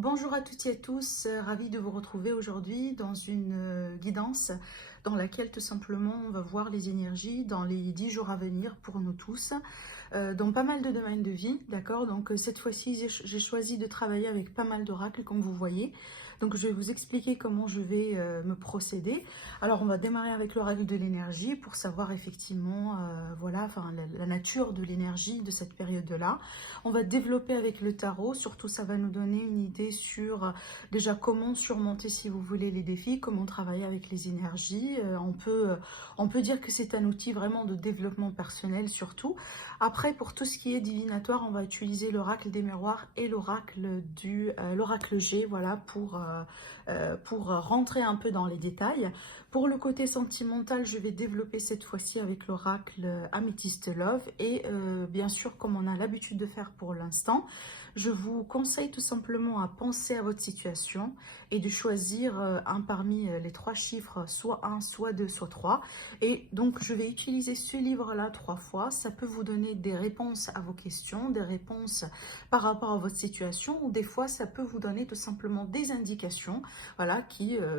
Bonjour à toutes et à tous, ravie de vous retrouver aujourd'hui dans une guidance dans laquelle tout simplement on va voir les énergies dans les 10 jours à venir pour nous tous, dans pas mal de domaines de vie, d'accord. Donc cette fois-ci j'ai choisi de travailler avec pas mal d'oracles comme vous voyez. Donc je vais vous expliquer comment je vais me procéder. Alors on va démarrer avec l'oracle de l'énergie pour savoir effectivement voilà, enfin, la nature de l'énergie de cette période-là. On va développer avec le tarot, surtout ça va nous donner une idée sur déjà comment surmonter si vous voulez les défis, comment travailler avec les énergies. On peut dire que c'est un outil vraiment de développement personnel surtout. Après pour tout ce qui est divinatoire, on va utiliser l'oracle des miroirs et l'oracle G, voilà, pour rentrer un peu dans les détails. Pour le côté sentimental, je vais développer cette fois-ci avec l'oracle Amethyst Love et bien sûr, comme on a l'habitude de faire pour l'instant, je vous conseille tout simplement à penser à votre situation et de choisir un parmi les trois chiffres, soit 1, soit 2, soit 3. Et donc, je vais utiliser ce livre-là 3 fois. Ça peut vous donner des réponses à vos questions, des réponses par rapport à votre situation, ou des fois, ça peut vous donner tout simplement des indications, voilà,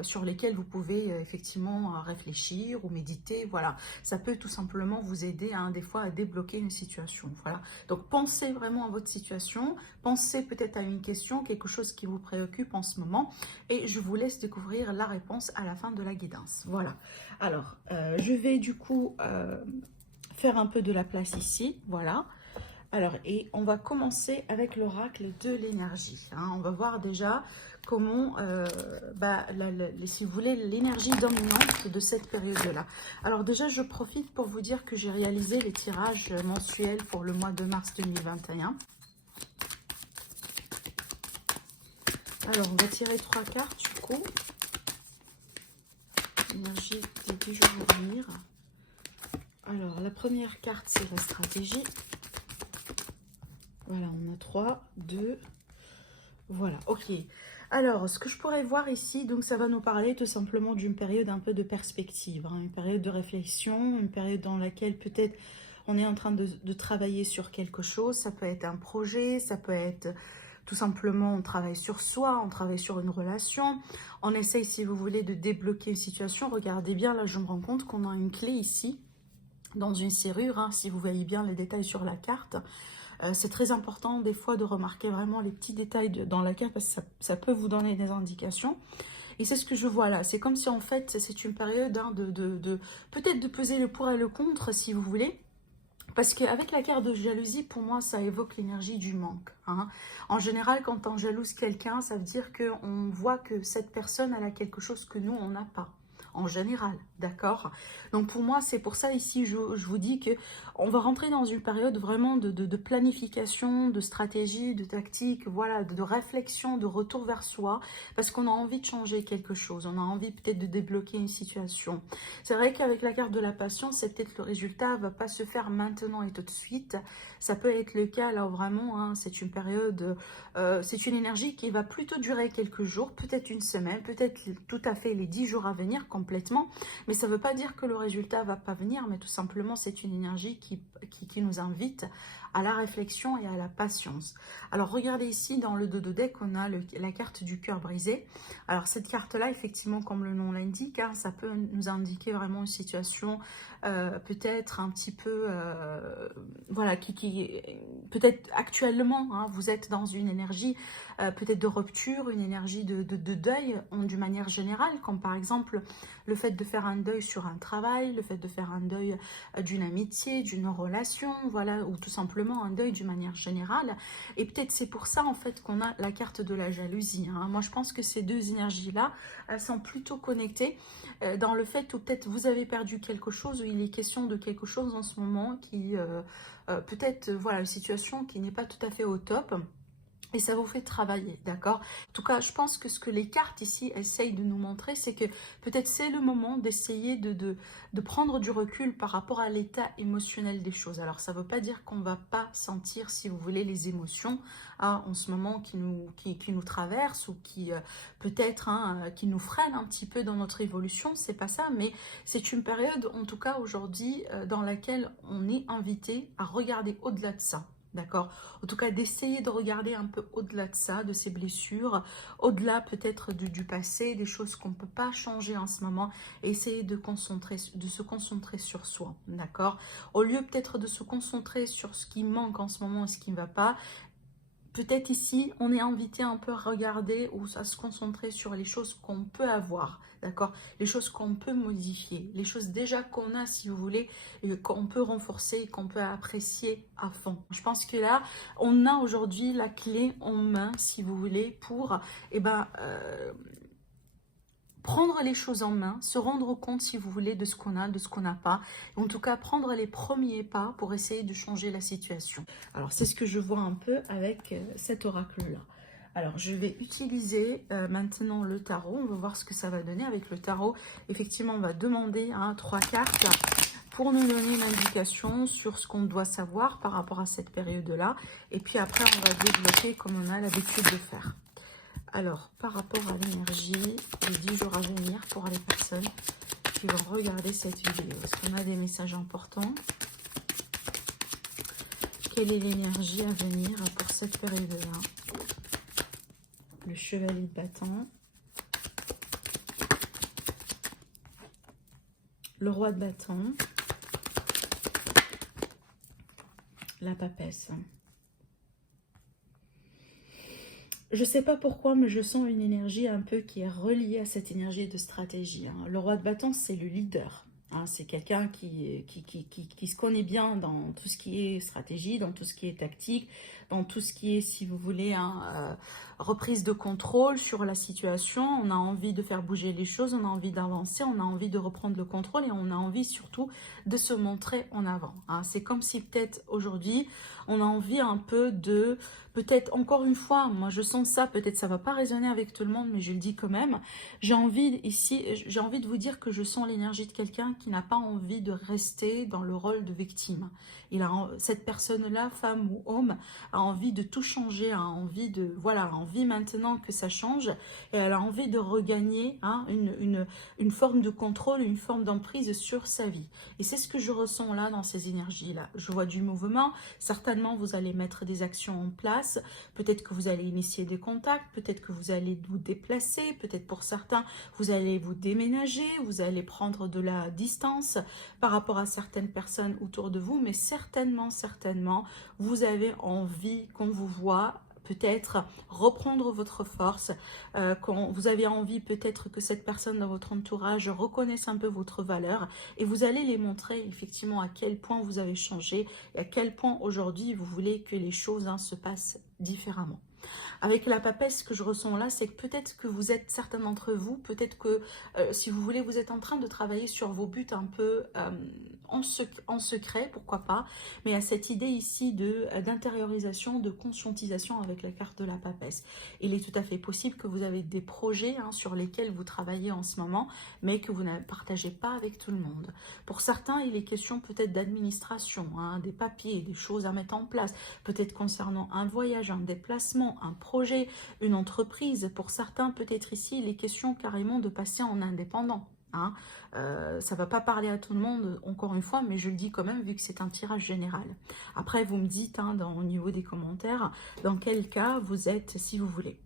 sur lesquelles vous pouvez effectivement réfléchir ou méditer. Voilà, ça peut tout simplement vous aider hein, des fois à débloquer une situation. Voilà, donc pensez vraiment à votre situation, pensez peut-être à une question, quelque chose qui vous préoccupe en ce moment, et je vous laisse découvrir la réponse à la fin de la guidance. Voilà, alors je vais du coup faire un peu de la place ici, voilà. Alors, et on va commencer avec l'oracle de l'énergie. Hein. On va voir déjà comment, si vous voulez, l'énergie dominante de cette période-là. Alors déjà, je profite pour vous dire que j'ai réalisé les tirages mensuels pour le mois de mars 2021. Alors, on va tirer 3 cartes du coup. Énergie des 10 jours à venir. Alors, la première carte, c'est la stratégie. Voilà, on a 3, 2, voilà, ok. Alors, ce que je pourrais voir ici, donc ça va nous parler tout simplement d'une période un peu de perspective, hein, une période de réflexion, une période dans laquelle peut-être on est en train de travailler sur quelque chose. Ça peut être un projet, ça peut être tout simplement on travaille sur soi, on travaille sur une relation. On essaye, si vous voulez, de débloquer une situation. Regardez bien, là je me rends compte qu'on a une clé ici, dans une serrure, hein, si vous voyez bien les détails sur la carte. C'est très important des fois de remarquer vraiment les petits détails dans la carte parce que ça peut vous donner des indications. Et c'est ce que je vois là. C'est comme si en fait c'est une période hein, peut-être de peser le pour et le contre si vous voulez. Parce qu'avec la carte de jalousie, pour moi, ça évoque l'énergie du manque. Hein. En général, quand on jalouse quelqu'un, ça veut dire qu'on voit que cette personne, elle a quelque chose que nous, on n'a pas. En général, d'accord. Donc pour moi, c'est pour ça ici, je vous dis que on va rentrer dans une période vraiment de planification, de stratégie, de tactique, voilà, de réflexion, de retour vers soi, parce qu'on a envie de changer quelque chose, on a envie peut-être de débloquer une situation. C'est vrai qu'avec la carte de la patience, c'est peut-être le résultat va pas se faire maintenant et tout de suite. Ça peut être le cas là vraiment, hein, c'est une période, c'est une énergie qui va plutôt durer quelques jours, peut-être une semaine, peut-être tout à fait les 10 jours à venir complètement. Mais ça ne veut pas dire que le résultat va pas venir, mais tout simplement c'est une énergie qui nous invite à la réflexion et à la patience. Alors regardez ici dans le dos de deck, on a la carte du cœur brisé. Alors cette carte-là, effectivement, comme le nom l'indique, hein, ça peut nous indiquer vraiment une situation peut-être un petit peu, voilà, qui peut-être actuellement, hein, vous êtes dans une énergie peut-être de rupture, une énergie de deuil d'une manière générale, comme par exemple le fait de faire un deuil sur un travail, le fait de faire un deuil d'une amitié, d'une relation, voilà, ou tout simplement un deuil d'une manière générale. Et peut-être c'est pour ça en fait qu'on a la carte de la jalousie. Hein. Moi je pense que ces deux énergies-là, elles sont plutôt connectées dans le fait où peut-être vous avez perdu quelque chose, où il est question de quelque chose en ce moment qui peut-être, voilà, une situation qui n'est pas tout à fait au top. Et ça vous fait travailler, d'accord? En tout cas, je pense que ce que les cartes ici essayent de nous montrer, c'est que peut-être c'est le moment d'essayer de prendre du recul par rapport à l'état émotionnel des choses. Alors, ça ne veut pas dire qu'on ne va pas sentir, si vous voulez, les émotions hein, en ce moment qui nous traversent ou qui peut-être hein, qui nous freinent un petit peu dans notre évolution. C'est pas ça, mais c'est une période, en tout cas aujourd'hui, dans laquelle on est invité à regarder au-delà de ça. d'accord? En tout cas, d'essayer de regarder un peu au-delà de ça, de ces blessures, au-delà peut-être du passé, des choses qu'on ne peut pas changer en ce moment, et essayer de se concentrer sur soi, d'accord? Au lieu peut-être de se concentrer sur ce qui manque en ce moment et ce qui ne va pas, peut-être ici, on est invité un peu à regarder ou à se concentrer sur les choses qu'on peut avoir, d'accord? Les choses qu'on peut modifier, les choses déjà qu'on a, si vous voulez, et qu'on peut renforcer, qu'on peut apprécier à fond. Je pense que là, on a aujourd'hui la clé en main, si vous voulez, pour, eh ben, prendre les choses en main, se rendre compte, si vous voulez, de ce qu'on a, de ce qu'on n'a pas. En tout cas, prendre les premiers pas pour essayer de changer la situation. Alors, c'est ce que je vois un peu avec cet oracle-là. Alors, je vais utiliser maintenant le tarot. On va voir ce que ça va donner avec le tarot. Effectivement, on va demander 3 cartes pour nous donner une indication sur ce qu'on doit savoir par rapport à cette période-là. Et puis après, on va développer comme on a l'habitude de faire. Alors, par rapport à l'énergie des 10 jours à venir pour les personnes qui vont regarder cette vidéo, est-ce qu'on a des messages importants? Quelle est l'énergie à venir pour cette période-là? Le chevalier de bâton. Le roi de bâton. La papesse. Je ne sais pas pourquoi, mais je sens une énergie un peu qui est reliée à cette énergie de stratégie. Le roi de bâton, c'est le leader. C'est quelqu'un qui se connaît bien dans tout ce qui est stratégie, dans tout ce qui est tactique, dans tout ce qui est, si vous voulez, reprise de contrôle sur la situation. On a envie de faire bouger les choses, on a envie d'avancer, on a envie de reprendre le contrôle et on a envie surtout de se montrer en avant. C'est comme si peut-être aujourd'hui, on a envie un peu de... Peut-être, encore une fois, moi je sens ça, peut-être ça ne va pas résonner avec tout le monde, mais je le dis quand même. J'ai envie ici, j'ai envie de vous dire que je sens l'énergie de quelqu'un qui n'a pas envie de rester dans le rôle de victime. Cette personne-là, femme ou homme, a envie de tout changer, a envie de, voilà, a envie maintenant que ça change, et elle a envie de regagner une forme de contrôle, une forme d'emprise sur sa vie. Et c'est ce que je ressens là dans ces énergies-là. Je vois du mouvement, certainement vous allez mettre des actions en place, peut-être que vous allez initier des contacts, peut-être que vous allez vous déplacer, peut-être pour certains, vous allez vous déménager, vous allez prendre de la distance par rapport à certaines personnes autour de vous, mais certainement, vous avez envie qu'on vous voit, peut-être reprendre votre force, quand vous avez envie peut-être que cette personne dans votre entourage reconnaisse un peu votre valeur, et vous allez les montrer effectivement à quel point vous avez changé et à quel point aujourd'hui vous voulez que les choses se passent différemment. Avec la papesse, ce que je ressens là, c'est que peut-être que vous êtes, certains d'entre vous, peut-être que si vous voulez, vous êtes en train de travailler sur vos buts un peu en secret, pourquoi pas, mais à cette idée ici d'intériorisation, de conscientisation avec la carte de la papesse. Il est tout à fait possible que vous avez des projets sur lesquels vous travaillez en ce moment, mais que vous ne partagez pas avec tout le monde. Pour certains, il est question peut-être d'administration, des papiers, des choses à mettre en place, peut-être concernant un voyage, un déplacement, un projet, une entreprise. Pour certains, peut-être ici, il est question carrément de passer en indépendant. Ça ne va pas parler à tout le monde, encore une fois, mais je le dis quand même vu que c'est un tirage général. Après, vous me dites au niveau des commentaires dans quel cas vous êtes, si vous voulez.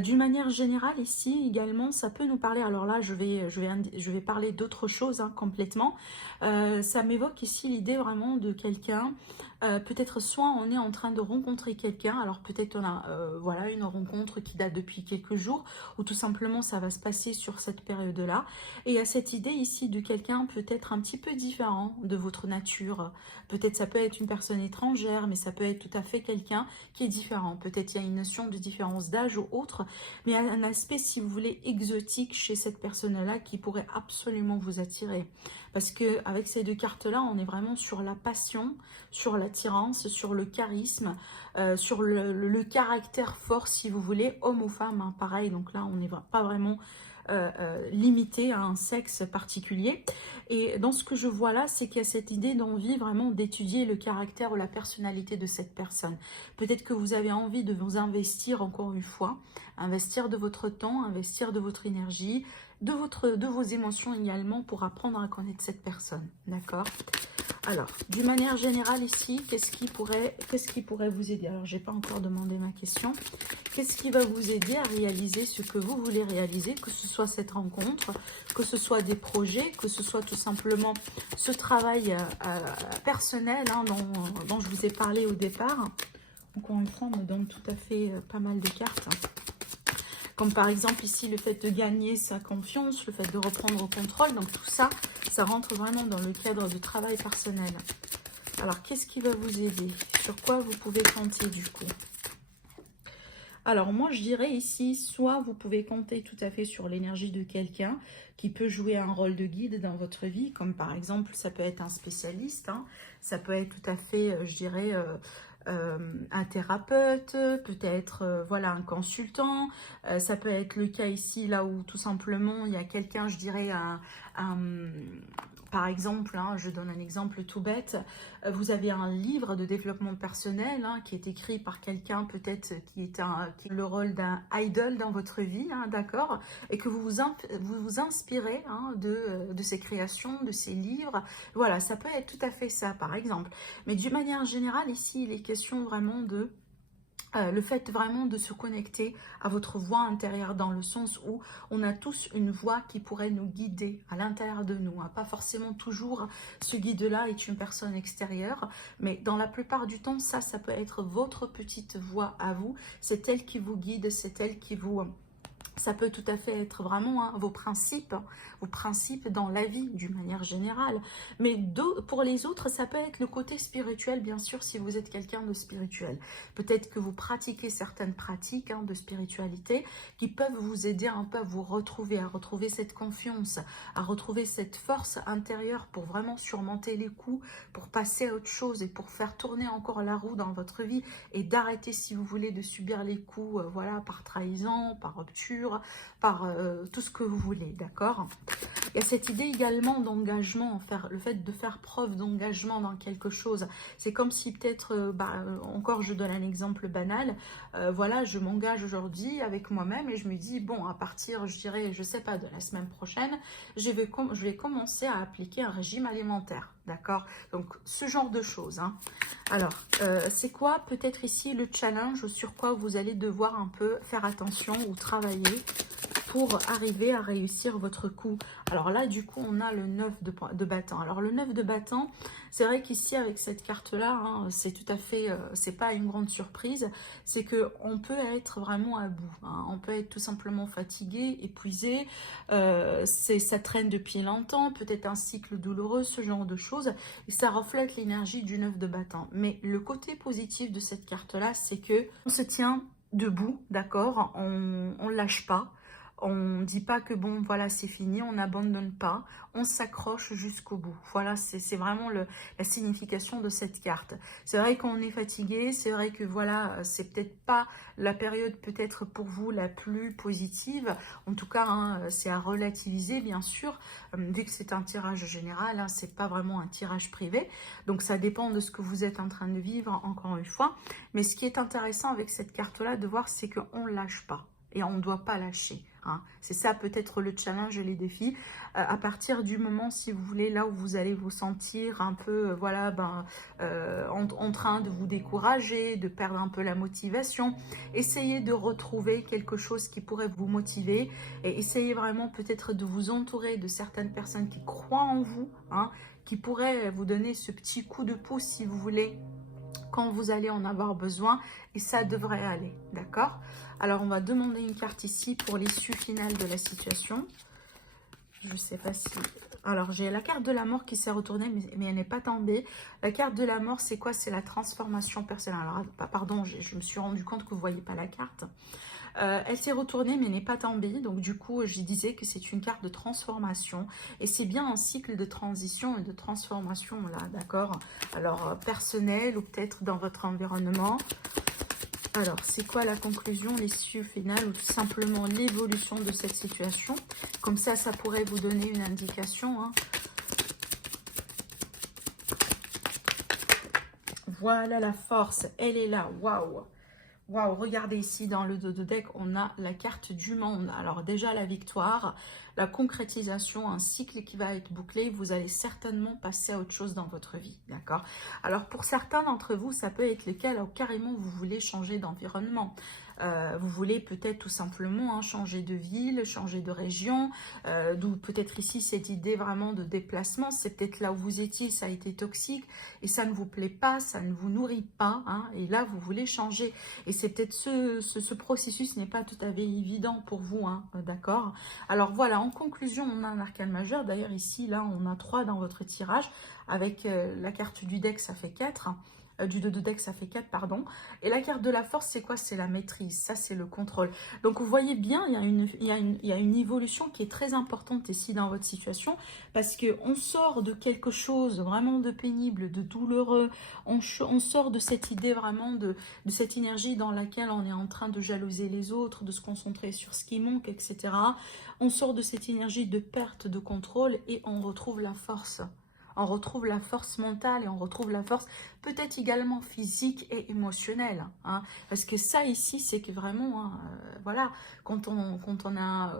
D'une manière générale, ici également, ça peut nous parler, alors là, je vais parler d'autre chose complètement. Ça m'évoque ici l'idée vraiment de quelqu'un, peut-être soit on est en train de rencontrer quelqu'un, alors peut-être on a voilà, une rencontre qui date depuis quelques jours, ou tout simplement ça va se passer sur cette période-là, et à cette idée ici de quelqu'un peut-être un petit peu différent de votre nature, peut-être ça peut être une personne étrangère, mais ça peut être tout à fait quelqu'un qui est différent, peut-être il y a une notion de différence d'âge ou autre, mais il y a un aspect, si vous voulez, exotique chez cette personne-là qui pourrait absolument vous attirer. Parce qu'avec ces deux cartes-là, on est vraiment sur la passion, sur l'attirance, sur le charisme, sur le caractère fort, si vous voulez, homme ou femme, pareil. Donc là, on n'est pas vraiment limité à un sexe particulier. Et dans ce que je vois là, c'est qu'il y a cette idée d'envie vraiment d'étudier le caractère ou la personnalité de cette personne. Peut-être que vous avez envie de vous investir, encore une fois, investir de votre temps, investir de votre énergie, de vos émotions également pour apprendre à connaître cette personne. D'accord ? Alors, d'une manière générale ici, qu'est-ce qui pourrait vous aider? Alors, j'ai pas encore demandé ma question. Qu'est-ce qui va vous aider à réaliser ce que vous voulez réaliser, que ce soit cette rencontre, que ce soit des projets, que ce soit tout simplement ce travail personnel hein, dont je vous ai parlé au départ. Encore une fois, on me donne tout à fait pas mal de cartes. Comme par exemple ici, le fait de gagner sa confiance, le fait de reprendre au contrôle. Donc tout ça, ça rentre vraiment dans le cadre de travail personnel. Alors, qu'est-ce qui va vous aider? Sur quoi vous pouvez compter du coup? Alors, moi, je dirais ici, soit vous pouvez compter tout à fait sur l'énergie de quelqu'un qui peut jouer un rôle de guide dans votre vie, comme par exemple, ça peut être un spécialiste, hein, ça peut être tout à fait, je dirais, un thérapeute, peut-être voilà un consultant, ça peut être le cas ici là où tout simplement il y a quelqu'un, je dirais par exemple, hein, je donne un exemple tout bête, vous avez un livre de développement personnel hein, qui est écrit par quelqu'un peut-être qui a le rôle d'un idol dans votre vie, hein, d'accord, et que vous vous inspirez hein, de ses créations, de ses livres, voilà, ça peut être tout à fait ça par exemple. Mais d'une manière générale, ici, il est question vraiment de le fait vraiment de se connecter à votre voix intérieure dans le sens où on a tous une voix qui pourrait nous guider à l'intérieur de nous. Hein. Pas forcément toujours ce guide-là est une personne extérieure, mais dans la plupart du temps, ça peut être votre petite voix à vous. C'est elle qui vous guide, c'est elle qui vous... Ça peut tout à fait être vraiment hein, vos principes dans la vie d'une manière générale. Mais pour les autres, ça peut être le côté spirituel, bien sûr, si vous êtes quelqu'un de spirituel. Peut-être que vous pratiquez certaines pratiques hein, de spiritualité qui peuvent vous aider un peu à vous retrouver, à retrouver cette confiance, à retrouver cette force intérieure pour vraiment surmonter les coups, pour passer à autre chose et pour faire tourner encore la roue dans votre vie et d'arrêter, si vous voulez, de subir les coups voilà, par trahison, par rupture, par tout ce que vous voulez, d'accord? Il y a cette idée également d'engagement, le fait de faire preuve d'engagement dans quelque chose. C'est comme si peut-être, encore je donne un exemple banal, voilà, je m'engage aujourd'hui avec moi-même et je me dis, bon, à partir, je dirais, je sais pas, de la semaine prochaine, je vais commencer à appliquer un régime alimentaire, d'accord? Donc, ce genre de choses, hein. Alors, c'est quoi peut-être ici le challenge sur quoi vous allez devoir un peu faire attention ou travailler pour arriver à réussir votre coup? Alors là, du coup, on a le 9 de bâton. Alors, le 9 de bâton, c'est vrai qu'ici, avec cette carte-là, hein, c'est tout à fait, c'est pas une grande surprise. C'est qu'on peut être vraiment à bout. Hein. On peut être tout simplement fatigué, épuisé. Ça traîne depuis longtemps, peut-être un cycle douloureux, ce genre de choses. Et ça reflète l'énergie du 9 de bâton. Mais le côté positif de cette carte-là, c'est que on se tient debout, d'accord? On lâche pas. On ne dit pas que bon, voilà, c'est fini, on n'abandonne pas, on s'accroche jusqu'au bout. Voilà, c'est vraiment la signification de cette carte. C'est vrai qu'on est fatigué, c'est vrai que voilà, c'est peut-être pas la période peut-être pour vous la plus positive. En tout cas, hein, c'est à relativiser, bien sûr, vu que c'est un tirage général, hein, c'est pas vraiment un tirage privé. Donc, ça dépend de ce que vous êtes en train de vivre, encore une fois. Mais ce qui est intéressant avec cette carte-là de voir, c'est qu'on ne lâche pas. Et on ne doit pas lâcher. Hein. C'est ça peut-être le challenge et les défis. À partir du moment, si vous voulez, là où vous allez vous sentir un peu, voilà, en train de vous décourager, de perdre un peu la motivation, essayez de retrouver quelque chose qui pourrait vous motiver et essayez vraiment peut-être de vous entourer de certaines personnes qui croient en vous, hein, qui pourraient vous donner ce petit coup de pouce, si vous voulez, quand vous allez en avoir besoin, et ça devrait aller, d'accord? Alors, on va demander une carte ici pour l'issue finale de la situation. Je ne sais pas si... Alors, j'ai la carte de la mort qui s'est retournée, mais elle n'est pas tombée. La carte de la mort, c'est quoi? C'est la transformation personnelle. Alors, pardon, je me suis rendu compte que vous ne voyez pas la carte. Elle s'est retournée mais n'est pas tombée, donc du coup je disais que c'est une carte de transformation et c'est bien un cycle de transition et de transformation là, d'accord? Alors personnel ou peut-être dans votre environnement. Alors c'est quoi la conclusion, l'issue finale ou tout simplement l'évolution de cette situation? Comme ça pourrait vous donner une indication, hein. Voilà la force, elle est là, waouh! Waouh, regardez ici dans le dos de deck, on a la carte du monde. Alors déjà la victoire, la concrétisation, un cycle qui va être bouclé. Vous allez certainement passer à autre chose dans votre vie, d'accord? Alors pour certains d'entre vous, ça peut être le cas, alors carrément vous voulez changer d'environnement. Vous voulez peut-être tout simplement changer de ville, changer de région, d'où peut-être ici cette idée vraiment de déplacement. C'est peut-être là où vous étiez, ça a été toxique et ça ne vous plaît pas, ça ne vous nourrit pas, et là vous voulez changer. Et c'est peut-être ce processus n'est pas tout à fait évident pour vous, d'accord? Alors voilà, en conclusion, on a un arcane majeur. D'ailleurs ici, là, on a 3 dans votre tirage. Avec la carte du deck, ça fait 4. Du dos de deck, ça fait 4, pardon. Et la carte de la force, c'est quoi? C'est la maîtrise. Ça, c'est le contrôle. Donc, vous voyez bien, il y a une évolution qui est très importante ici dans votre situation. Parce qu'on sort de quelque chose vraiment de pénible, de douloureux. On sort de cette idée vraiment de cette énergie dans laquelle on est en train de jalouser les autres, de se concentrer sur ce qui manque, etc. On sort de cette énergie de perte de contrôle et on retrouve la force. On retrouve la force mentale et on retrouve la force peut-être également physique et émotionnelle. Parce que ça ici, c'est que vraiment, voilà, quand on a,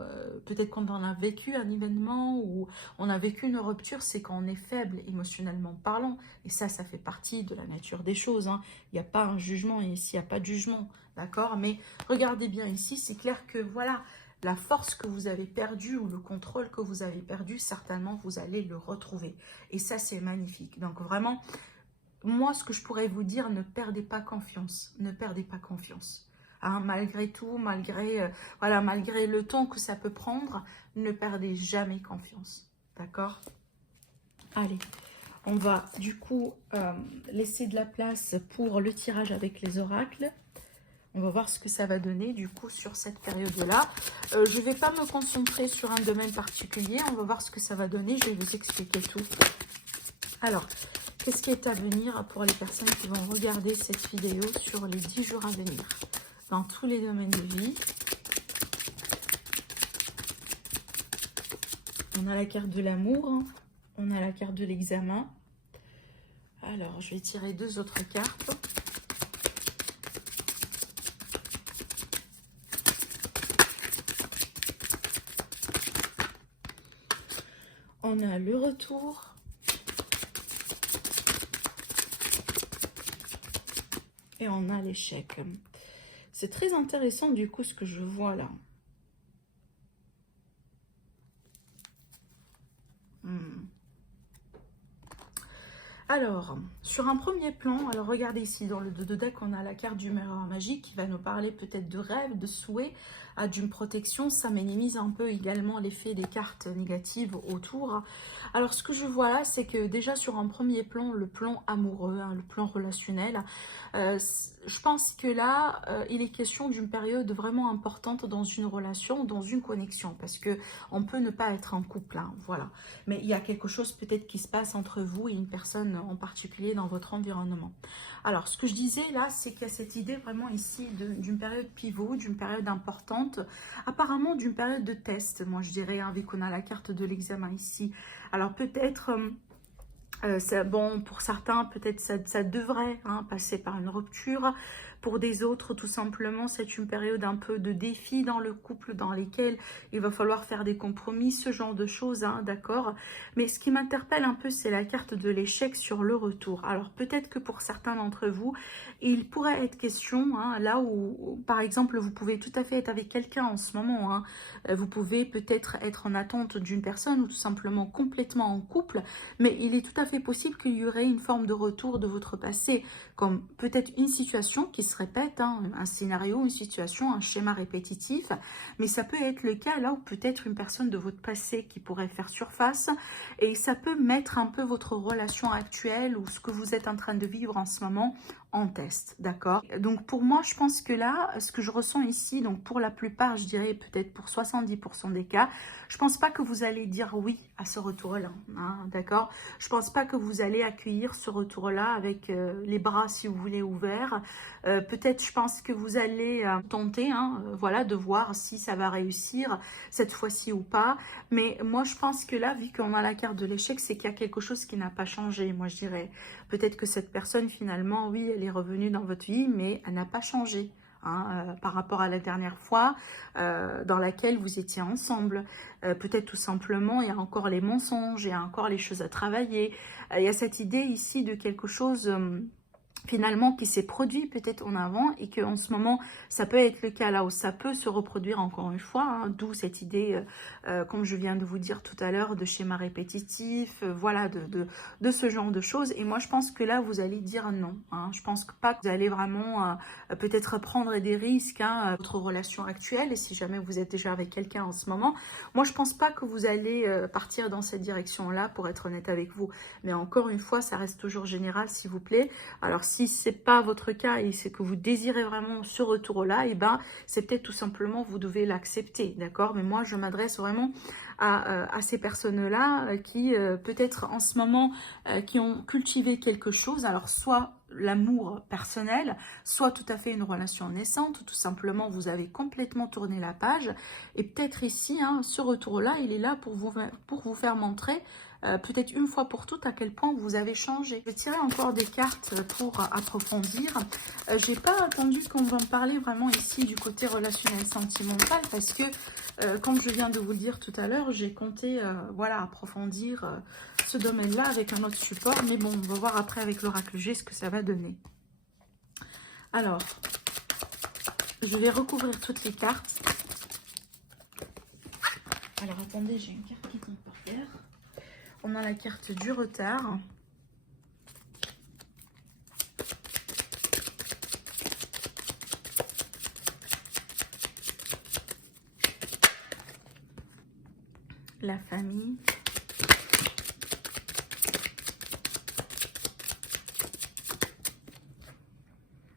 peut-être quand on a vécu un événement ou on a vécu une rupture, c'est qu'on est faible émotionnellement parlant. Et ça fait partie de la nature des choses. Il n'y a pas un jugement et ici, il n'y a pas de jugement. D'accord? Mais regardez bien ici, c'est clair que voilà, la force que vous avez perdue ou le contrôle que vous avez perdu, certainement vous allez le retrouver. Et ça, c'est magnifique. Donc vraiment, moi, ce que je pourrais vous dire, ne perdez pas confiance. Ne perdez pas confiance. Malgré tout, voilà, malgré le temps que ça peut prendre, ne perdez jamais confiance. D'accord? Allez, on va du coup laisser de la place pour le tirage avec les oracles. On va voir ce que ça va donner du coup sur cette période-là. Je ne vais pas me concentrer sur un domaine particulier. On va voir ce que ça va donner. Je vais vous expliquer tout. Alors, qu'est-ce qui est à venir pour les personnes qui vont regarder cette vidéo sur les 10 jours à venir dans tous les domaines de vie? On a la carte de l'amour. On a la carte de l'examen. Alors, je vais tirer 2 autres cartes. On a le retour. Et on a l'échec. C'est très intéressant du coup ce que je vois là. Alors, sur un premier plan, alors regardez ici dans le dos de deck, on a la carte du miroir magique qui va nous parler peut-être de rêve, de souhait, d'une protection. Ça minimise un peu également l'effet des cartes négatives autour. Alors, ce que je vois là, c'est que déjà sur un premier plan, le plan amoureux, le plan relationnel, je pense que là, il est question d'une période vraiment importante dans une relation, dans une connexion, parce que on peut ne pas être en couple, voilà. Mais il y a quelque chose peut-être qui se passe entre vous et une personne en particulier dans votre environnement. Alors, ce que je disais là, c'est qu'il y a cette idée vraiment ici d'une période pivot, d'une période importante, apparemment d'une période de test, moi je dirais, vu qu'on a la carte de l'examen ici. Alors peut-être... bon, pour certains, peut-être ça devrait passer par une rupture. Pour des autres, tout simplement, c'est une période un peu de défi dans le couple, dans lesquels il va falloir faire des compromis, ce genre de choses, d'accord? Mais ce qui m'interpelle un peu, c'est la carte de l'échec sur le retour. Alors, peut-être que pour certains d'entre vous, il pourrait être question, là où, par exemple, vous pouvez tout à fait être avec quelqu'un en ce moment, vous pouvez peut-être être en attente d'une personne ou tout simplement complètement en couple, mais il est tout à fait possible qu'il y aurait une forme de retour de votre passé, comme peut-être une situation qui se répète, un scénario, une situation, un schéma répétitif, mais ça peut être le cas là où peut-être une personne de votre passé qui pourrait faire surface, et ça peut mettre un peu votre relation actuelle ou ce que vous êtes en train de vivre en ce moment en test, d'accord? Donc pour moi, je pense que là, ce que je ressens ici, donc pour la plupart, je dirais peut-être pour 70% des cas, je pense pas que vous allez dire oui à ce retour-là, d'accord? Je pense pas que vous allez accueillir ce retour-là avec les bras, si vous voulez, ouverts. Peut-être, je pense que vous allez tenter, voilà, de voir si ça va réussir cette fois-ci ou pas. Mais moi, je pense que là, vu qu'on a la carte de l'échec, c'est qu'il y a quelque chose qui n'a pas changé, moi, je dirais. Peut-être que cette personne, finalement, oui, elle est revenue dans votre vie, mais elle n'a pas changé. hein, par rapport à la dernière fois dans laquelle vous étiez ensemble. Peut-être tout simplement, il y a encore les mensonges, il y a encore les choses à travailler. Il y a cette idée ici de quelque chose... finalement qui s'est produit peut-être en avant et qu'en ce moment ça peut être le cas là où ça peut se reproduire encore une fois, hein, d'où cette idée comme je viens de vous dire tout à l'heure de schéma répétitif, voilà, de ce genre de choses. Et moi je pense que là vous allez dire non, hein. Je pense pas que vous allez vraiment peut-être prendre des risques, hein, votre relation actuelle, et si jamais vous êtes déjà avec quelqu'un en ce moment, moi je pense pas que vous allez partir dans cette direction là, pour être honnête avec vous. Mais encore une fois, ça reste toujours général s'il vous plaît. Alors si c'est pas votre cas et c'est que vous désirez vraiment ce retour-là, et ben c'est peut-être tout simplement vous devez l'accepter, d'accord? Mais moi je m'adresse vraiment à ces personnes-là qui peut-être en ce moment qui ont cultivé quelque chose, alors soit l'amour personnel, soit tout à fait une relation naissante, tout simplement vous avez complètement tourné la page, et peut-être ici, hein, ce retour-là, il est là pour vous faire montrer peut-être une fois pour toutes à quel point vous avez changé. Je vais tirer encore des cartes pour approfondir. J'ai pas attendu qu'on va me parler vraiment ici du côté relationnel sentimental parce que comme je viens de vous le dire tout à l'heure, j'ai compté voilà, approfondir ce domaine-là avec un autre support. Mais bon, on va voir après avec l'oracle G ce que ça va donner. Alors, je vais recouvrir toutes les cartes. Alors, attendez, j'ai une carte qui tombe par terre. On a la carte du retard. La famille.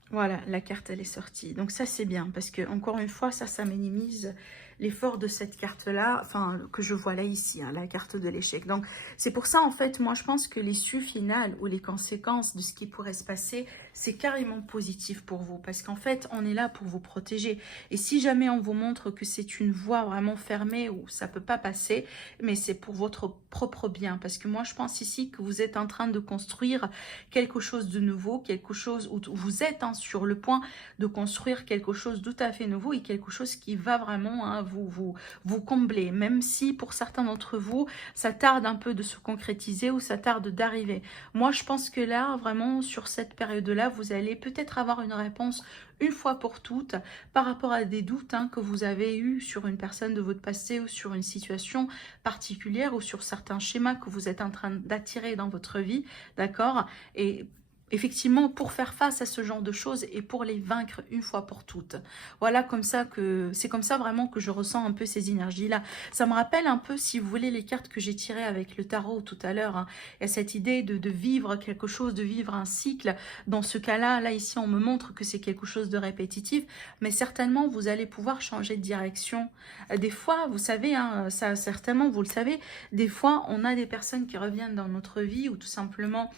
Voilà, la carte elle est sortie. Donc ça c'est bien parce que encore une fois ça minimise l'effort de cette carte-là, enfin que je vois là ici, hein, la carte de l'échec. Donc c'est pour ça en fait, moi je pense que l'issue finale ou les conséquences de ce qui pourrait se passer, c'est carrément positif pour vous parce qu'en fait on est là pour vous protéger. Et si jamais on vous montre que c'est une voie vraiment fermée où ça peut pas passer, mais c'est pour votre propre bien parce que moi je pense ici que vous êtes en train de construire quelque chose de nouveau, quelque chose où vous êtes sur le point de construire quelque chose tout à fait nouveau et quelque chose qui va vraiment hein, vous combler, même si pour certains d'entre vous, ça tarde un peu de se concrétiser ou ça tarde d'arriver. Moi, je pense que là, vraiment, sur cette période-là, vous allez peut-être avoir une réponse une fois pour toutes par rapport à des doutes hein, que vous avez eus sur une personne de votre passé ou sur une situation particulière ou sur certains schémas que vous êtes en train d'attirer dans votre vie, d'accord? Et effectivement, pour faire face à ce genre de choses et pour les vaincre une fois pour toutes. Voilà, comme ça que c'est comme ça vraiment que je ressens un peu ces énergies-là. Ça me rappelle un peu, si vous voulez, les cartes que j'ai tirées avec le tarot tout à l'heure. Hein. Il y a cette idée de vivre quelque chose, de vivre un cycle. Dans ce cas-là, là ici, on me montre que c'est quelque chose de répétitif, mais certainement, vous allez pouvoir changer de direction. Des fois, vous savez, hein, ça certainement, vous le savez, des fois, on a des personnes qui reviennent dans notre vie ou tout simplement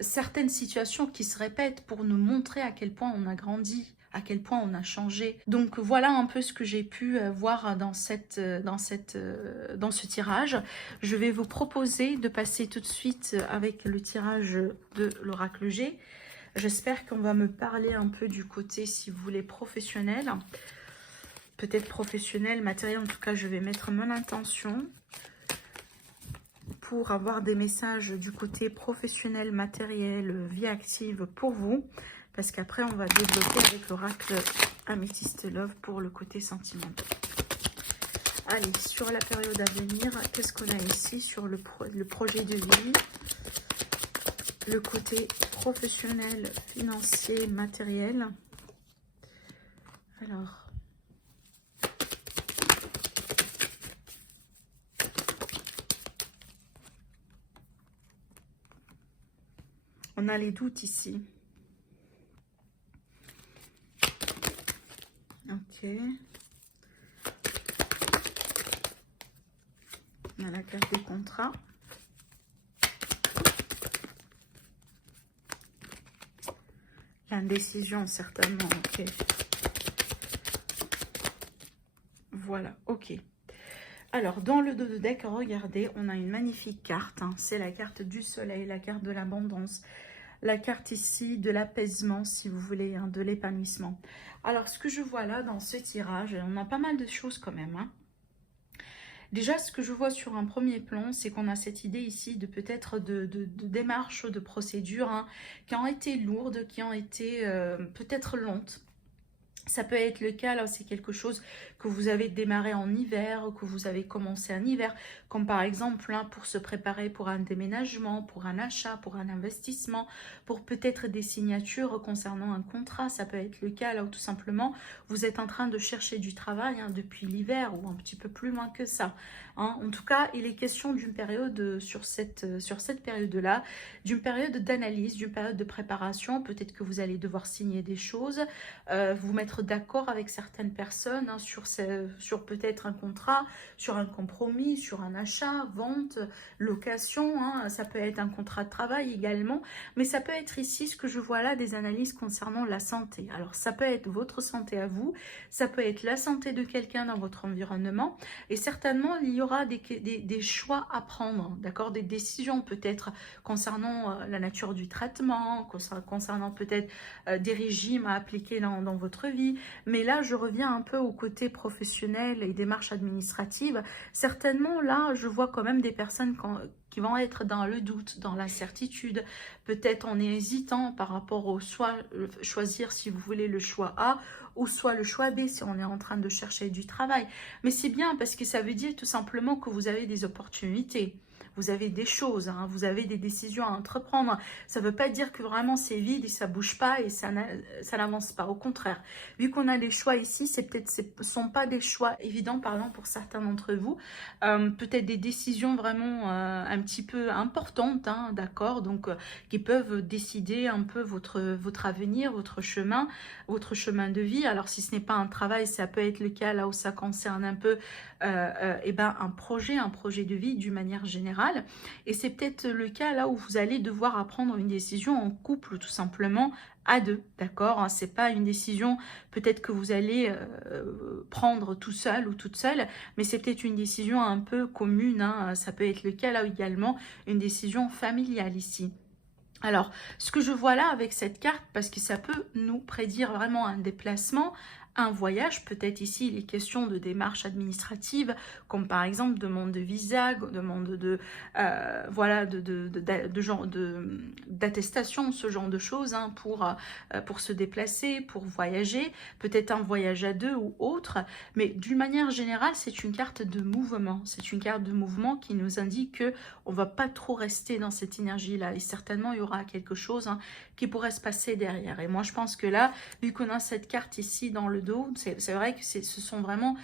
certaines situations qui se répètent pour nous montrer à quel point on a grandi, à quel point on a changé. Donc voilà un peu ce que j'ai pu voir dans ce tirage. Je vais vous proposer de passer tout de suite avec le tirage de l'oracle G. J'espère qu'on va me parler un peu du côté, si vous voulez, professionnel. Peut-être professionnel, matériel, en tout cas je vais mettre mon intention pour avoir des messages du côté professionnel, matériel, vie active pour vous. Parce qu'après, on va développer avec l'oracle Améthyste Love pour le côté sentimental. Allez, sur la période à venir, qu'est-ce qu'on a ici sur le projet de vie, le côté professionnel, financier, matériel. Alors... on a les doutes ici. Ok. On a la carte des contrats. L'indécision, certainement. Ok. Voilà, ok. Alors, dans le dos de deck, regardez, on a une magnifique carte. Hein. C'est la carte du soleil, la carte de l'abondance. la carte ici de l'apaisement, si vous voulez, hein, de l'épanouissement. Alors, ce que je vois là dans ce tirage, on a pas mal de choses quand même, hein. Déjà, ce que je vois sur un premier plan, c'est qu'on a cette idée ici de peut-être de démarches, de procédures, hein, qui ont été lourdes, qui ont été peut-être lentes. Ça peut être le cas, là, c'est quelque chose que vous avez démarré en hiver, que vous avez commencé en hiver, comme par exemple hein, pour se préparer pour un déménagement, pour un achat, pour un investissement, pour peut-être des signatures concernant un contrat. Ça peut être le cas, là où tout simplement, vous êtes en train de chercher du travail hein, depuis l'hiver ou un petit peu plus loin que ça. Hein. En tout cas, il est question d'une période sur cette période-là, d'une période d'analyse, d'une période de préparation. Peut-être que vous allez devoir signer des choses, vous mettre d'accord avec certaines personnes hein, sur peut-être un contrat, sur un compromis, sur un achat, vente, location, hein, ça peut être un contrat de travail également, mais ça peut être ici, ce que je vois là, des analyses concernant la santé. Alors ça peut être votre santé à vous, ça peut être la santé de quelqu'un dans votre environnement, et certainement il y aura des choix à prendre, d'accord, des décisions peut-être concernant la nature du traitement, concernant peut-être des régimes à appliquer dans votre vie. Mais là, je reviens un peu au côté professionnel et démarches administratives. Certainement, là, je vois quand même des personnes qui vont être dans le doute, dans l'incertitude. Peut-être en hésitant par rapport au soit choisir, si vous voulez, le choix A ou soit le choix B si on est en train de chercher du travail. Mais c'est bien parce que ça veut dire tout simplement que vous avez des opportunités. Vous avez des choses, hein, vous avez des décisions à entreprendre. Ça ne veut pas dire que vraiment c'est vide et ça ne bouge pas et ça n'avance pas. Au contraire, vu qu'on a des choix ici, ce ne sont pas des choix évidents, pardon, pour certains d'entre vous. Peut-être des décisions vraiment un petit peu importantes, hein, d'accord, donc qui peuvent décider un peu votre avenir, votre chemin de vie. Alors si ce n'est pas un travail, ça peut être le cas là où ça concerne un peu un projet de vie d'une manière générale. Et c'est peut-être le cas là où vous allez devoir prendre une décision en couple tout simplement à deux, d'accord, hein, c'est pas une décision peut-être que vous allez prendre tout seul ou toute seule, mais c'est peut-être une décision un peu commune, hein, ça peut être le cas là également, une décision familiale ici. Alors, ce que je vois là avec cette carte, parce que ça peut nous prédire vraiment un déplacement, un voyage, peut-être ici il est question de démarches administratives, comme par exemple demande de visa, demande voilà, d'attestation, ce genre de choses, hein, pour se déplacer, pour voyager, peut-être un voyage à deux ou autre, mais d'une manière générale, c'est une carte de mouvement. C'est une carte de mouvement qui nous indique que on va pas trop rester dans cette énergie-là, et certainement il y aura quelque chose hein, qui pourrait se passer derrière. Et moi je pense que là, vu qu'on a cette carte ici dans le dos, c'est vrai que ce sont vraiment,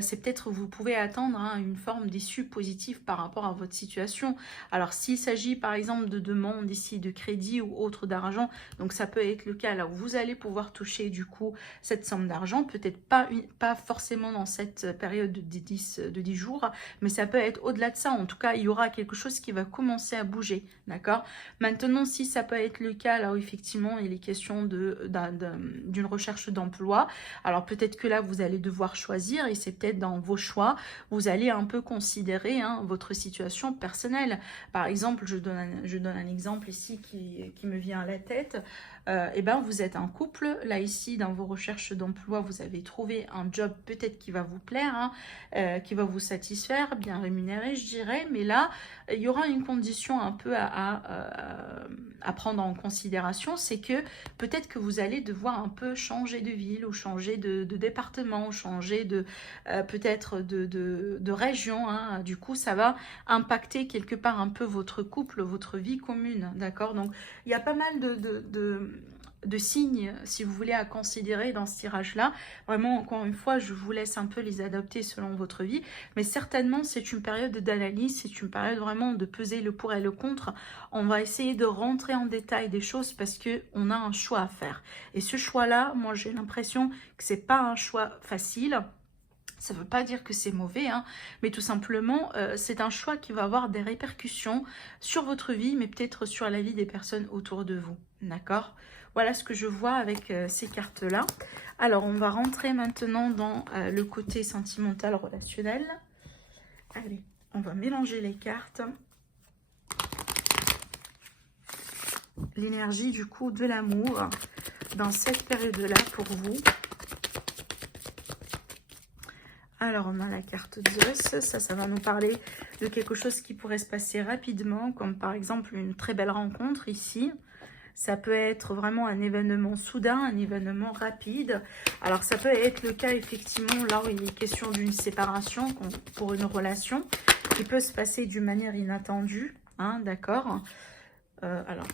c'est peut-être vous pouvez attendre hein, une forme d'issue positive par rapport à votre situation. Alors s'il s'agit par exemple de demandes ici de crédit ou autre d'argent, donc ça peut être le cas là où vous allez pouvoir toucher du coup cette somme d'argent, peut-être pas forcément dans cette période de 10 jours, mais ça peut être au-delà de ça. En tout cas, il y aura quelque chose qui va commencer à bouger, d'accord. Maintenant, si ça peut être le cas là où effectivement il est question d'une recherche d'emploi, alors peut-être que là vous allez devoir choisir, et c'est peut-être dans vos choix, vous allez un peu considérer hein, votre situation personnelle. Par exemple, je donne un exemple ici qui me vient à la tête. Vous êtes un couple, là ici dans vos recherches d'emploi vous avez trouvé un job peut-être qui va vous plaire, hein, qui va vous satisfaire, bien rémunéré je dirais, mais là il y aura une condition un peu à prendre en considération, c'est que peut-être que vous allez devoir un peu changer de ville ou changer de département, ou changer peut-être de région, hein. Du coup ça va impacter quelque part un peu votre couple, votre vie commune, d'accord. Donc il y a pas mal de signes, si vous voulez, à considérer dans ce tirage-là. Vraiment, encore une fois, je vous laisse un peu les adapter selon votre vie. Mais certainement, c'est une période d'analyse, c'est une période vraiment de peser le pour et le contre. On va essayer de rentrer en détail des choses parce qu'on a un choix à faire. Et ce choix-là, moi, j'ai l'impression que c'est pas un choix facile. Ça ne veut pas dire que c'est mauvais, hein, mais tout simplement, c'est un choix qui va avoir des répercussions sur votre vie, mais peut-être sur la vie des personnes autour de vous. D'accord? Voilà ce que je vois avec ces cartes-là. Alors, on va rentrer maintenant dans le côté sentimental relationnel. Allez, on va mélanger les cartes. l'énergie du coup de l'amour dans cette période-là pour vous. Alors, on a la carte d'os, ça va nous parler de quelque chose qui pourrait se passer rapidement, comme par exemple une très belle rencontre ici. Ça peut être vraiment un événement soudain, un événement rapide. Alors, ça peut être le cas, effectivement, là où il est question d'une séparation pour une relation qui peut se passer d'une manière inattendue, hein, d'accord. Alors,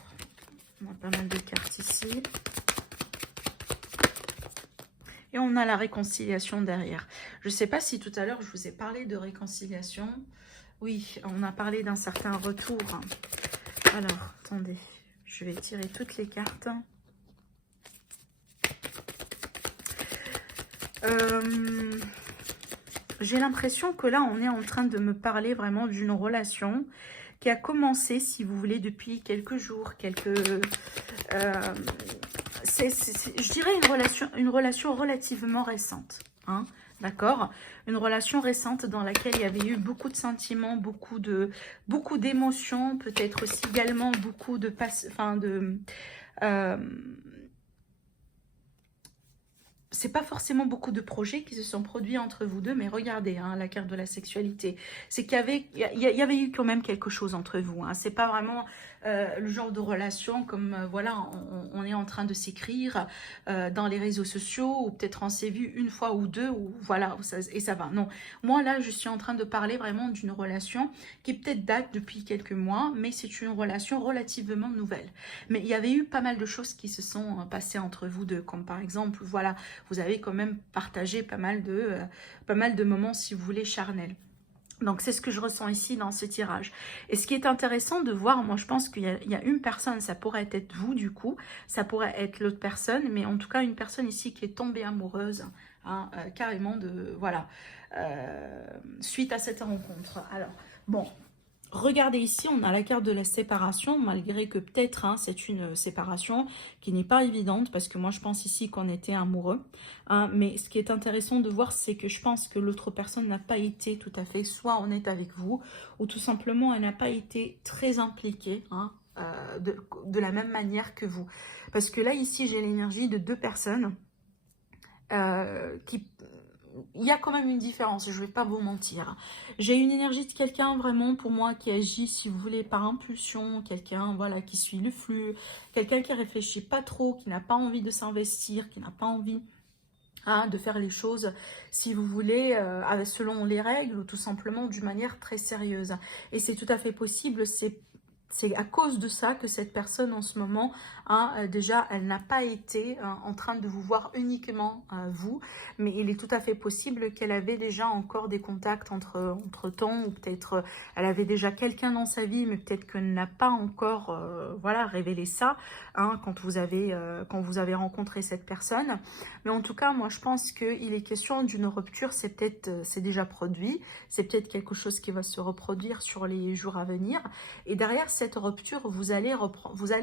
on a pas mal de cartes ici. Et on a la réconciliation derrière. Je ne sais pas si tout à l'heure, je vous ai parlé de réconciliation. Oui, on a parlé d'un certain retour. Alors, attendez, je vais tirer toutes les cartes. J'ai l'impression que là, on est en train de me parler vraiment d'une relation qui a commencé, si vous voulez, depuis quelques jours, je dirais une relation relativement récente, hein, d'accord? Une relation récente dans laquelle il y avait eu beaucoup de sentiments, beaucoup d'émotions, peut-être aussi également beaucoup de c'est pas forcément beaucoup de projets qui se sont produits entre vous deux, mais regardez, hein, la carte de la sexualité. C'est qu'il y avait eu quand même quelque chose entre vous. Hein. C'est pas vraiment le genre de relation comme, voilà, on est en train de s'écrire dans les réseaux sociaux, ou peut-être on s'est vu une fois ou deux, ou voilà, et ça va. Non, moi là, je suis en train de parler vraiment d'une relation qui peut-être date depuis quelques mois, mais c'est une relation relativement nouvelle. Mais il y avait eu pas mal de choses qui se sont passées entre vous deux, comme par exemple, voilà, vous avez quand même partagé pas mal de moments, si vous voulez, charnels. Donc, c'est ce que je ressens ici dans ce tirage. Et ce qui est intéressant de voir, moi, je pense qu'il y a une personne, ça pourrait être vous, du coup. Ça pourrait être l'autre personne, mais en tout cas, une personne ici qui est tombée amoureuse, hein, carrément, voilà, suite à cette rencontre. Alors, bon, regardez ici, on a la carte de la séparation, malgré que peut-être hein, c'est une séparation qui n'est pas évidente, parce que moi je pense ici qu'on était amoureux. Hein, mais ce qui est intéressant de voir, c'est que je pense que l'autre personne n'a pas été tout à fait soit honnête avec vous, ou tout simplement elle n'a pas été très impliquée hein, de la même manière que vous. Parce que là ici j'ai l'énergie de deux personnes qui... Il y a quand même une différence, je ne vais pas vous mentir. J'ai une énergie de quelqu'un vraiment pour moi qui agit, si vous voulez, par impulsion, quelqu'un voilà, qui suit le flux, quelqu'un qui réfléchit pas trop, qui n'a pas envie de s'investir, qui n'a pas envie hein, de faire les choses, si vous voulez, selon les règles ou tout simplement d'une manière très sérieuse. Et c'est tout à fait possible, c'est à cause de ça que cette personne en ce moment, hein, déjà, elle n'a pas été en train de vous voir uniquement vous, mais il est tout à fait possible qu'elle avait déjà encore des contacts entre temps, ou peut-être elle avait déjà quelqu'un dans sa vie, mais peut-être qu'elle n'a pas encore voilà, révélé ça hein, quand vous avez rencontré cette personne. Mais en tout cas, moi, je pense qu'il est question d'une rupture, c'est déjà produit, c'est peut-être quelque chose qui va se reproduire sur les jours à venir, et derrière cette rupture, vous allez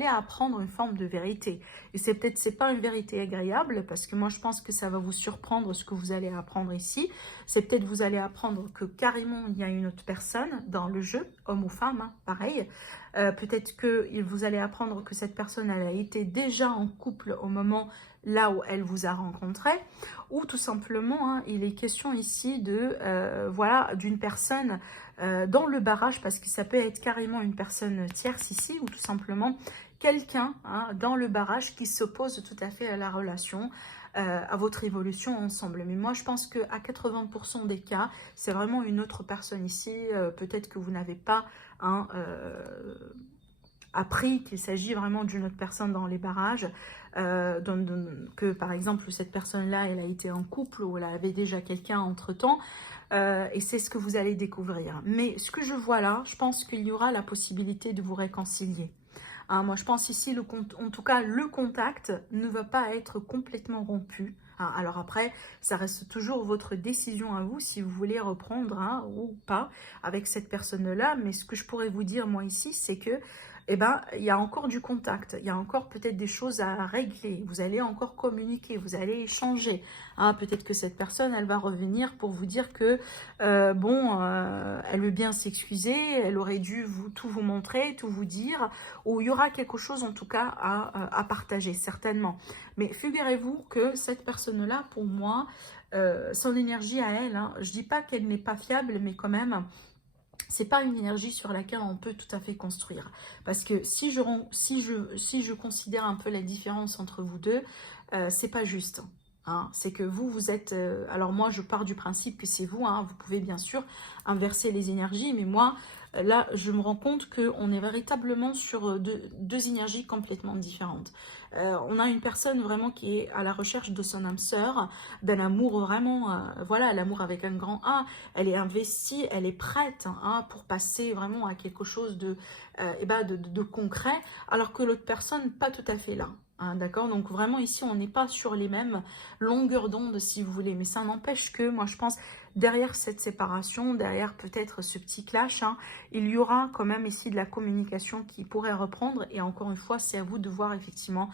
apprendre une forme de vérité. Et c'est pas une vérité agréable, parce que moi je pense que ça va vous surprendre ce que vous allez apprendre ici. C'est peut-être vous allez apprendre que carrément il y a une autre personne dans le jeu, homme ou femme, hein, pareil. Peut-être que vous allez apprendre que cette personne elle a été déjà en couple au moment là où elle vous a rencontré, ou tout simplement, hein, il est question ici de voilà, d'une personne dans le barrage, parce que ça peut être carrément une personne tierce ici, ou tout simplement quelqu'un hein, dans le barrage qui s'oppose tout à fait à la relation, à votre évolution ensemble. Mais moi, je pense qu'à 80% des cas, c'est vraiment une autre personne ici. Peut-être que vous n'avez pas hein, appris qu'il s'agit vraiment d'une autre personne dans les barrages, que par exemple cette personne-là, elle a été en couple ou elle avait déjà quelqu'un entre-temps, et c'est ce que vous allez découvrir. Mais ce que je vois là, je pense qu'il y aura la possibilité de vous réconcilier. Hein, moi, je pense ici, en tout cas, le contact ne va pas être complètement rompu. Hein, alors après, ça reste toujours votre décision à vous, si vous voulez reprendre hein, ou pas avec cette personne-là. Mais ce que je pourrais vous dire, moi, ici, c'est que eh ben, il y a encore du contact, il y a encore peut-être des choses à régler, vous allez encore communiquer, vous allez échanger. Hein, peut-être que cette personne, elle va revenir pour vous dire que, elle veut bien s'excuser, elle aurait dû tout vous montrer, tout vous dire, ou il y aura quelque chose en tout cas à partager, certainement. Mais figurez-vous que cette personne-là, pour moi, son énergie à elle, hein, je dis pas qu'elle n'est pas fiable, mais quand même, c'est pas une énergie sur laquelle on peut tout à fait construire. Parce que si je considère un peu la différence entre vous deux, c'est pas juste. Hein. C'est que vous êtes... alors moi, je pars du principe que c'est vous. Hein. Vous pouvez bien sûr inverser les énergies. Mais moi, là, je me rends compte qu'on est véritablement sur deux énergies complètement différentes. On a une personne vraiment qui est à la recherche de son âme sœur, d'un amour vraiment... voilà, l'amour avec un grand A. Elle est investie, elle est prête hein, pour passer vraiment à quelque chose de concret, alors que l'autre personne, pas tout à fait là. Hein, d'accord, donc vraiment ici on n'est pas sur les mêmes longueurs d'onde si vous voulez, mais ça n'empêche que moi je pense derrière cette séparation, derrière peut-être ce petit clash, hein, il y aura quand même ici de la communication qui pourrait reprendre, et encore une fois c'est à vous de voir effectivement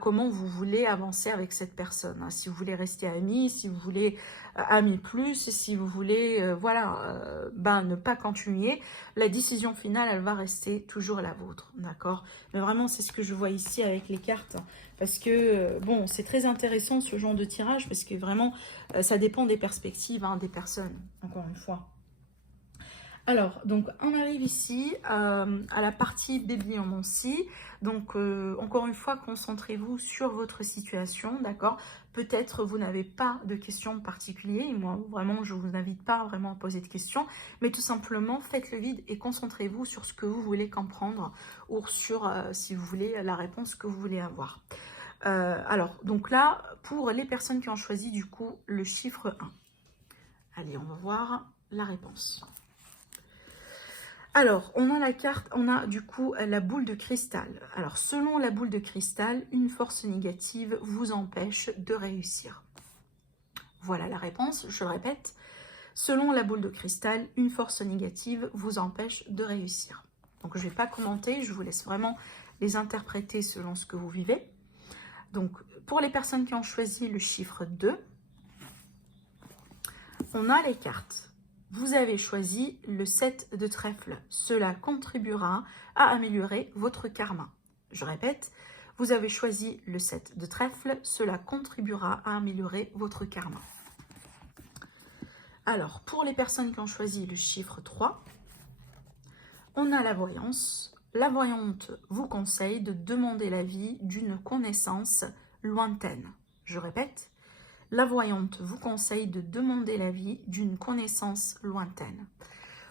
comment vous voulez avancer avec cette personne, hein. Si vous voulez rester amis, si vous voulez amis plus, si vous voulez ne pas continuer, la décision finale elle va rester toujours la vôtre, d'accord, mais vraiment c'est ce que je vois ici avec les cartes, parce que bon c'est très intéressant ce genre de tirage, parce que vraiment ça dépend des perspectives hein, des personnes, encore une fois. Alors, donc on arrive ici à la partie bibliomancie. Donc, encore une fois, concentrez-vous sur votre situation, d'accord? Peut-être vous n'avez pas de questions particulières. Et moi, vraiment, je ne vous invite pas vraiment à poser de questions. Mais tout simplement, faites le vide et concentrez-vous sur ce que vous voulez comprendre ou sur, si vous voulez, la réponse que vous voulez avoir. Alors, donc là, pour les personnes qui ont choisi du coup le chiffre 1. Allez, on va voir la réponse. Alors, on a la carte, on a du coup la boule de cristal. Alors, selon la boule de cristal, une force négative vous empêche de réussir. Voilà la réponse, je le répète. Selon la boule de cristal, une force négative vous empêche de réussir. Donc, je ne vais pas commenter, je vous laisse vraiment les interpréter selon ce que vous vivez. Donc, pour les personnes qui ont choisi le chiffre 2, on a les cartes. Vous avez choisi le 7 de trèfle. Cela contribuera à améliorer votre karma. Je répète, vous avez choisi le 7 de trèfle. Cela contribuera à améliorer votre karma. Alors, pour les personnes qui ont choisi le chiffre 3, on a la voyance. La voyante vous conseille de demander l'avis d'une connaissance lointaine. Je répète, la voyante vous conseille de demander l'avis d'une connaissance lointaine.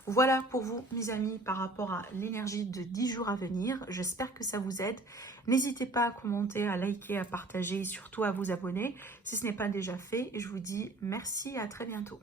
Voilà pour vous, mes amis, par rapport à l'énergie de 10 jours à venir. J'espère que ça vous aide. N'hésitez pas à commenter, à liker, à partager et surtout à vous abonner si ce n'est pas déjà fait. Et je vous dis merci et à très bientôt.